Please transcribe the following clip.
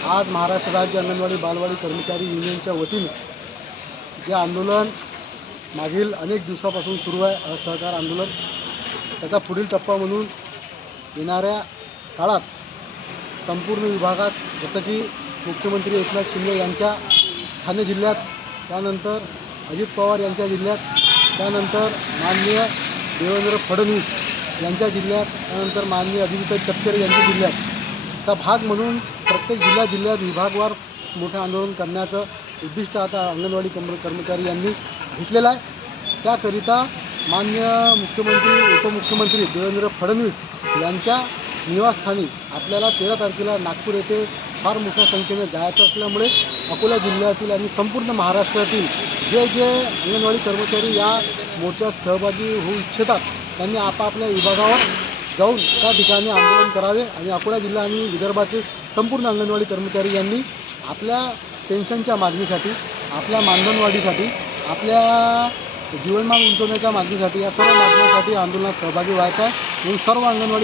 आज महाराष्ट्र राज्य अंगणवाडी बालवाडी कर्मचारी युनियनच्या वतीने जे आंदोलन मागील अनेक दिवसापासून सुरू आहे असहकार आंदोलन त्याचा पुढील टप्पा म्हणून येणाऱ्या काळात संपूर्ण विभागात जसं की मुख्यमंत्री एकनाथ शिंदे यांच्या ठाणे जिल्ह्यात त्यानंतर अजित पवार यांच्या जिल्ह्यात त्यानंतर माननीय देवेंद्र फडणवीस यांच्या जिल्ह्यात त्यानंतर माननीय अभिजित तटकरे यांच्या जिल्ह्यात. चा भाग म्हणून प्रत्येक जिल्हा जिल्ह्यात विभागवार मोठं आंदोलन करण्याचं उद्दिष्ट आता अंगणवाडी कर्म कर्मचारी यांनी घेतलेलं आहे. त्याकरिता मान्य मुख्यमंत्री उपमुख्यमंत्री देवेंद्र फडणवीस यांच्या निवासस्थानी आपल्याला तेरा तारखेला नागपूर येथे फार मोठ्या संख्येने जायचं असल्यामुळे अकोला जिल्ह्यातील आणि संपूर्ण महाराष्ट्रातील जे जे अंगणवाडी कर्मचारी या मोर्चात सहभागी होऊ इच्छितात त्यांनी आपापल्या विभागावर जाऊन त्या ठिकाणी आंदोलन करावे आणि अकोला जिल्हा आणि विदर्भातील संपूर्ण अंगणवाडी कर्मचारी यांनी आपल्या पेन्शनच्या मागणीसाठी आपल्या मानधनवाढीसाठी आपल्या जीवनमान उंचवण्याच्या मागणीसाठी या सर्व मागण्यांसाठी आंदोलनात सहभागी व्हायचं आहे. म्हणून सर्व अंगणवाडी